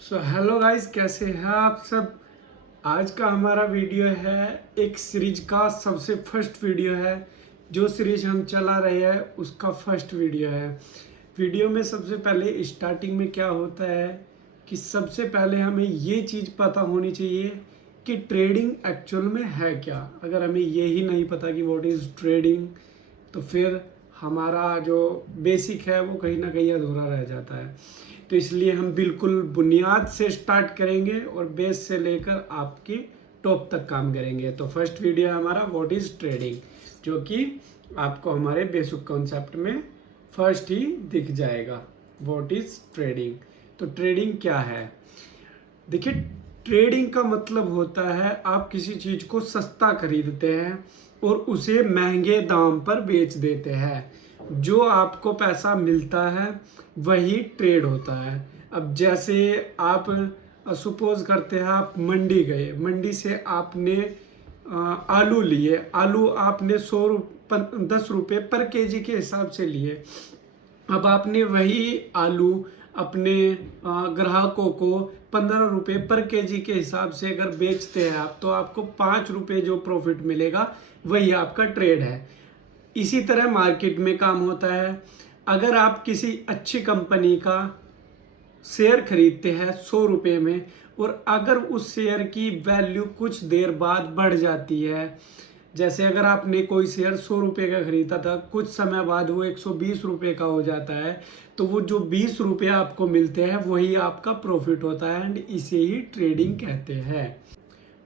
Hello guys, कैसे हैं आप सब। आज का हमारा वीडियो है एक सीरीज का सबसे फर्स्ट वीडियो है। जो सीरीज हम चला रहे हैं उसका फर्स्ट वीडियो है। वीडियो में सबसे पहले स्टार्टिंग में क्या होता है कि सबसे पहले हमें ये चीज़ पता होनी चाहिए कि ट्रेडिंग एक्चुअल में है क्या। अगर हमें ये ही नहीं पता कि व्हाट इज़ ट्रेडिंग, तो फिर हमारा जो बेसिक है वो कहीं ना कहीं अधूरा रह जाता है। तो इसलिए हम बिल्कुल बुनियाद से स्टार्ट करेंगे और बेस से लेकर आपकी टॉप तक काम करेंगे। तो फर्स्ट वीडियो है हमारा व्हाट इज़ ट्रेडिंग, जो कि आपको हमारे बेसिक कॉन्सेप्ट में फर्स्ट ही दिख जाएगा। व्हाट इज़ ट्रेडिंग, तो ट्रेडिंग क्या है। देखिए, ट्रेडिंग का मतलब होता है आप किसी चीज़ को सस्ता खरीदते हैं और उसे महंगे दाम पर बेच देते हैं। जो आपको पैसा मिलता है वही ट्रेड होता है। अब जैसे आप सपोज करते हैं आप मंडी गए, मंडी से आपने आलू लिए, आलू आपने 10 रुपये पर केजी के हिसाब से लिए। अब आपने वही आलू अपने ग्राहकों को 15 रुपये पर केजी के हिसाब से अगर बेचते हैं आप, तो आपको 5 रुपये जो प्रॉफिट मिलेगा वही आपका ट्रेड है। इसी तरह मार्केट में काम होता है। अगर आप किसी अच्छी कंपनी का शेयर खरीदते हैं 100 रुपये में, और अगर उस शेयर की वैल्यू कुछ देर बाद बढ़ जाती है, जैसे अगर आपने कोई शेयर 100 रुपये का खरीदा था, कुछ समय बाद वो 120 रुपये का हो जाता है, तो वो जो 20 रुपये आपको मिलते हैं वही आपका प्रॉफिट होता है। एंड इसे ही ट्रेडिंग कहते हैं।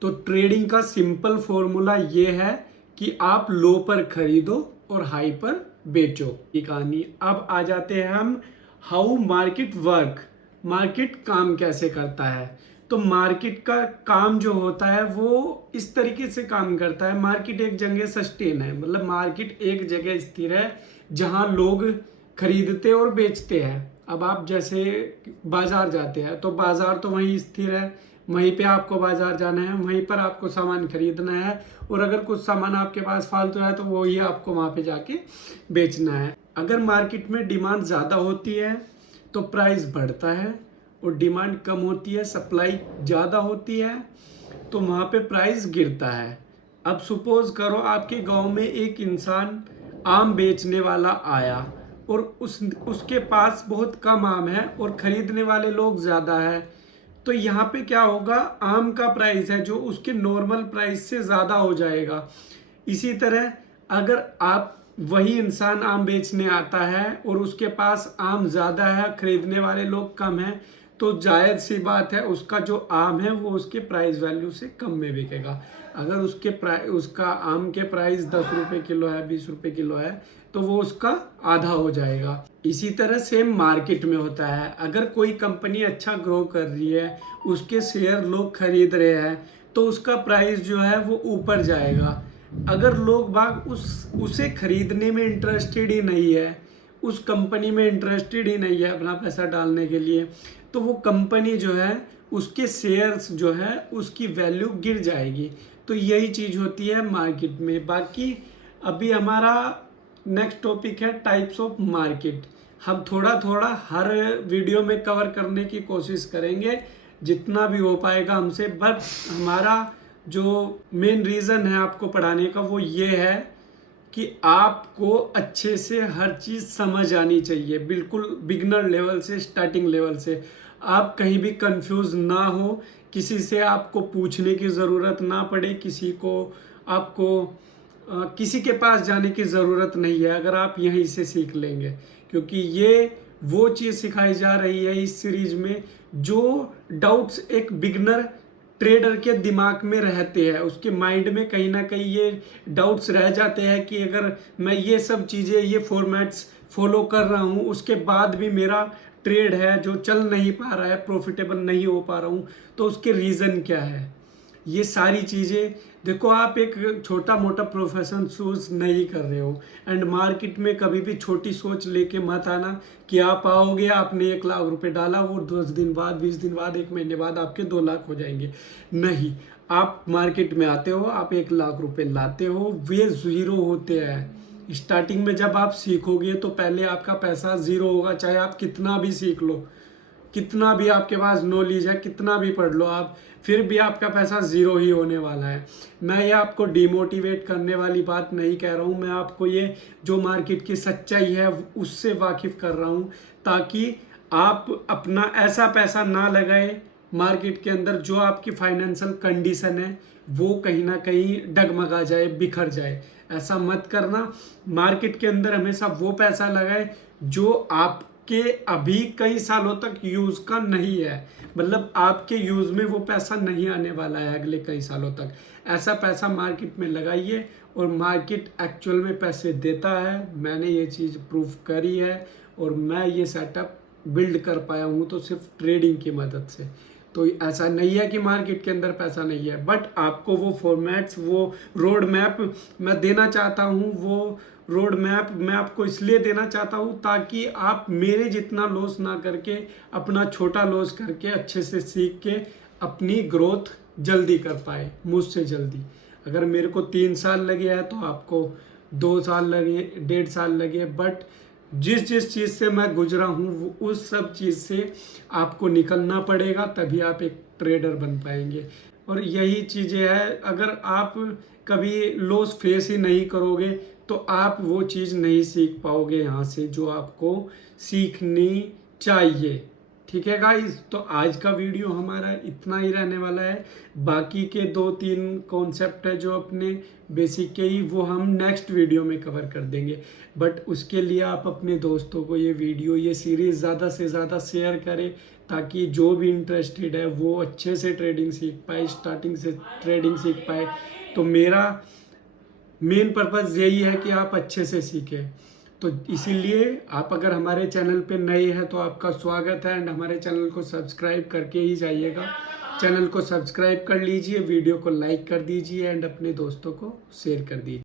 तो ट्रेडिंग का सिंपल फॉर्मूला ये है कि आप लो पर खरीदो और हाई पर बेचो। ये कहानी। अब आ जाते हैं हम हाउ मार्केट वर्क, मार्केट काम कैसे करता है। तो मार्केट का काम जो होता है वो इस तरीके से काम करता है। मार्केट एक जगह सस्टेन है, मतलब मार्केट एक जगह स्थिर है जहां लोग खरीदते और बेचते हैं। अब आप जैसे बाजार जाते हैं तो बाजार तो वहीं स्थिर है, वहीं पे आपको बाजार जाना है, वहीं पर आपको सामान खरीदना है, और अगर कुछ सामान आपके पास फालतू है तो वही आपको वहाँ पे जाके बेचना है। अगर मार्केट में डिमांड ज़्यादा होती है तो प्राइस बढ़ता है, और डिमांड कम होती है, सप्लाई ज़्यादा होती है, तो वहाँ पे प्राइस गिरता है। अब सपोज करो आपके गांव में एक इंसान आम बेचने वाला आया, और उसके पास बहुत कम आम है और खरीदने वाले लोग ज़्यादा है। तो यहाँ पे क्या होगा, आम का प्राइस है जो उसके नॉर्मल प्राइस से ज़्यादा हो जाएगा। इसी तरह अगर आप वही इंसान आम बेचने आता है और उसके पास आम ज़्यादा है, खरीदने वाले लोग कम हैं, तो जायज़ सी बात है उसका जो आम है वो उसके प्राइस वैल्यू से कम में बिकेगा। अगर उसका आम के प्राइस 10 रुपये किलो है, 20 रुपये किलो है, तो वो उसका आधा हो जाएगा। इसी तरह सेम मार्केट में होता है। अगर कोई कंपनी अच्छा ग्रो कर रही है, उसके शेयर लोग खरीद रहे हैं, तो उसका प्राइस जो है वो ऊपर जाएगा। अगर लोग बाग उसे खरीदने में इंटरेस्टेड ही नहीं है, उस कंपनी में इंटरेस्टेड ही नहीं है अपना पैसा डालने के लिए, तो वो कंपनी जो है उसके शेयर्स जो है उसकी वैल्यू गिर जाएगी। तो यही चीज़ होती है मार्केट में। बाकी अभी हमारा नेक्स्ट टॉपिक है टाइप्स ऑफ मार्केट। हम थोड़ा थोड़ा हर वीडियो में कवर करने की कोशिश करेंगे जितना भी हो पाएगा हमसे। बट हमारा जो मेन रीज़न है आपको पढ़ाने का वो ये है कि आपको अच्छे से हर चीज़ समझ आनी चाहिए, बिल्कुल बिगनर लेवल से, स्टार्टिंग लेवल से। आप कहीं भी कंफ्यूज ना हो, किसी से आपको पूछने की ज़रूरत ना पड़े, किसी के पास जाने की ज़रूरत नहीं है अगर आप यहीं से सीख लेंगे। क्योंकि ये वो चीज़ सिखाई जा रही है इस सीरीज में जो डाउट्स एक बिगनर ट्रेडर के दिमाग में रहते हैं, उसके माइंड में कहीं ना कहीं ये डाउट्स रह जाते हैं कि अगर मैं ये सब चीज़ें, ये फॉर्मेट्स फॉलो कर रहा हूँ, उसके बाद भी मेरा ट्रेड है जो चल नहीं पा रहा है, प्रॉफिटेबल नहीं हो पा रहा हूँ, तो उसके रीज़न क्या है। ये सारी चीज़ें देखो, आप एक छोटा मोटा प्रोफेशन चूज नहीं कर रहे हो। एंड मार्केट में कभी भी छोटी सोच लेके मत आना कि आप आओगे, आपने 1 लाख रुपए डाला, वो 10 दिन बाद, 20 दिन बाद, 1 महीने बाद आपके 2 लाख हो जाएंगे। नहीं, आप मार्केट में आते हो, आप 1 लाख रुपए लाते हो, वे ज़ीरो होते हैं। स्टार्टिंग में जब आप सीखोगे तो पहले आपका पैसा ज़ीरो होगा, चाहे आप कितना भी सीख लो। कितना भी आपके पास नॉलेज है, कितना भी पढ़ लो आप, फिर भी आपका पैसा ज़ीरो ही होने वाला है। मैं ये आपको डिमोटिवेट करने वाली बात नहीं कह रहा हूँ, मैं आपको ये जो मार्केट की सच्चाई है उससे वाकिफ़ कर रहा हूँ, ताकि आप अपना ऐसा पैसा ना लगाए मार्केट के अंदर जो आपकी फाइनेंशियल कंडीशन है वो कहीं ना कहीं डगमगा जाए, बिखर जाए। ऐसा मत करना। मार्केट के अंदर हमेशा वो पैसा लगाए जो आपके अभी कई सालों तक यूज़ का नहीं है, मतलब आपके यूज़ में वो पैसा नहीं आने वाला है अगले कई सालों तक। ऐसा पैसा मार्केट में लगाइए और मार्केट एक्चुअल में पैसे देता है। मैंने ये चीज़ प्रूफ करी है और मैं ये सेटअप बिल्ड कर पाया हूँ तो सिर्फ ट्रेडिंग की मदद से। तो ऐसा नहीं है कि मार्केट के अंदर पैसा नहीं है, बट आपको वो फॉर्मेट्स, वो रोड मैप मैं देना चाहता हूँ। वो रोड मैप मैं आपको इसलिए देना चाहता हूँ ताकि आप मेरे जितना लॉस ना करके, अपना छोटा लॉस करके अच्छे से सीख के अपनी ग्रोथ जल्दी कर पाए, मुझसे जल्दी। अगर मेरे को 3 साल लगे हैं तो आपको 2 साल लगे, 1.5 साल लगे, बट जिस जिस चीज़ से मैं गुजरा हूँ उस सब चीज़ से आपको निकलना पड़ेगा, तभी आप एक ट्रेडर बन पाएंगे। और यही चीज़ें हैं, अगर आप कभी लॉस फेस ही नहीं करोगे तो आप वो चीज़ नहीं सीख पाओगे यहाँ से जो आपको सीखनी चाहिए। ठीक है गाइस, तो आज का वीडियो हमारा इतना ही रहने वाला है। बाकी के 2-3 कॉन्सेप्ट है जो अपने बेसिक के ही, वो हम नेक्स्ट वीडियो में कवर कर देंगे। बट उसके लिए आप अपने दोस्तों को ये वीडियो, ये सीरीज़ ज़्यादा से ज़्यादा शेयर करें, ताकि जो भी इंटरेस्टेड है वो अच्छे से ट्रेडिंग सीख पाए, स्टार्टिंग से ट्रेडिंग सीख पाए। तो मेरा मेन पर्पज़ यही है कि आप अच्छे से सीखें। तो इसीलिए आप अगर हमारे चैनल पे नए हैं तो आपका स्वागत है, एंड हमारे चैनल को सब्सक्राइब करके ही जाइएगा। चैनल को सब्सक्राइब कर लीजिए, वीडियो को लाइक कर दीजिए एंड अपने दोस्तों को शेयर कर दीजिए।